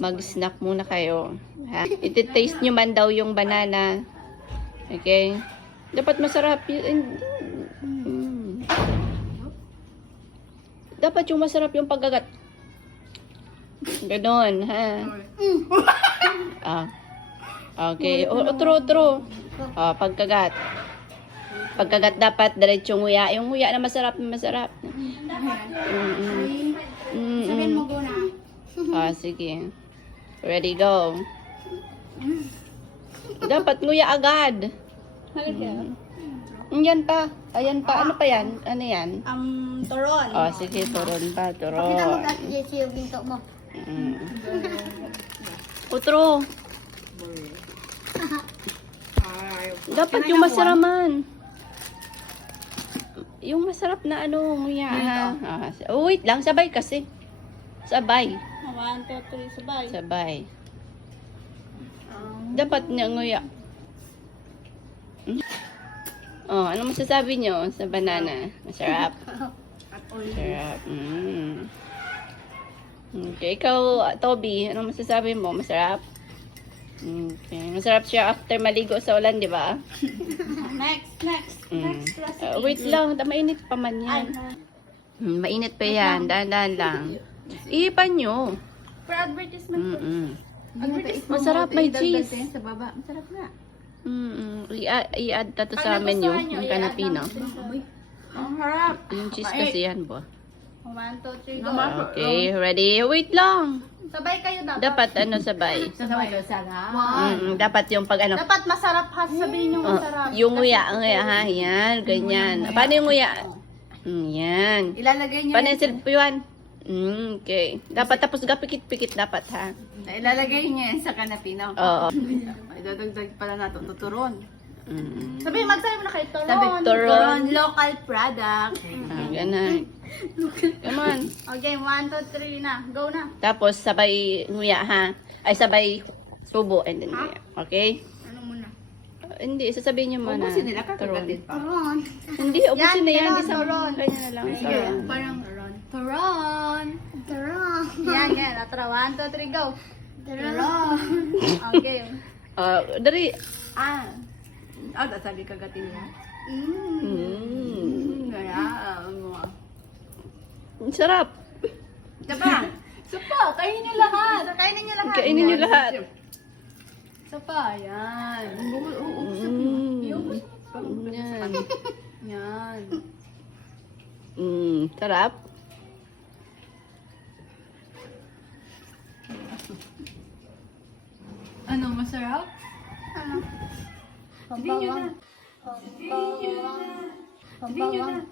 mag-snack muna kayo. Ha? Iti-taste nyo man daw yung banana. Okay? Dapat masarap yun. Dapat yung masarap yung pagkagat. Ganon, ha? Ah. Okay. True. Pagkagat. Pagkagat dapat diretsong nguya. Yung nguya na masarap. Sabihin mo, go na. Sige. Ready, go. Dapat nguya agad. Yan pa. Ayan pa. Ano pa yan? Ano yan? Turon. Sige. Turon pa. Pakita mo Turon. kasi Jesse yung ginto mo. Utro. Dapat yung masaraman. Yung masarap na ano, nguya. Wait lang. Sabay kasi. Sabay. 1, 2, 3, sabay. Sabay. Dapat niya nguya. Ano masasabi nyo sa banana? Masarap. Masarap. Okay, ikaw, Toby, anong masasabi mo? Masarap? Okay. Masarap siya after maligo sa ulan, di ba? Next recipe. Wait lang, mainit pa man yan. Mainit pa yan, dahan-dahan lang. Iipan nyo. For advertisement purposes. Masarap, may cheese. Sa baba, masarap na. I-add to sa menu, yung kanapino. Ang harap. Yung cheese kasi yan, bo. 1, 2, 3, go. Okay, ready? Wait lang. Sabay kayo dapat. Dapat sabay. Sabay ko sana. Dapat yung pag Dapat masarap ha. Sabihin yung masarap. yung nguya, ha? Yan, ganyan. Paano yung nguya? Yan. Ilalagay niyo. Paano yung silpuan? Okay. Dapat tapos pikit-pikit dapat, ha? Ilalagay niyo yan sa kanapino. Oo. Idadagdag pala natin tuturon. Sabihin, magsabi mo na kay Turon. Sabi, turon. Local product. Ganun. Come on. Okay, 1, 2, 3 na. Go na. Tapos sabay nguya, ha? Ay, sabay subo and then nguya. Okay? Ano muna? Hindi, sasabihin niyo muna. Ubusin nila Turon. kakagatin pa. Turon. Hindi, ubusin na yan. Turon, Isang turon. ganyan na lang. Turon. Parang Turon. Turon. Yan. Atra, 1, 2, 3, go. Turon. Okay. Dari. Sabi kagatin niya. Gaya. Sarap. Diba? Sapa, kainin niyo lahat. Kainin niyo lahat. Kainin niyo lahat. Sapa, yan. Yan. Yan. Sarap. Ano, masarap? Ano? Sabihin niyo na. Sabihin niyo na.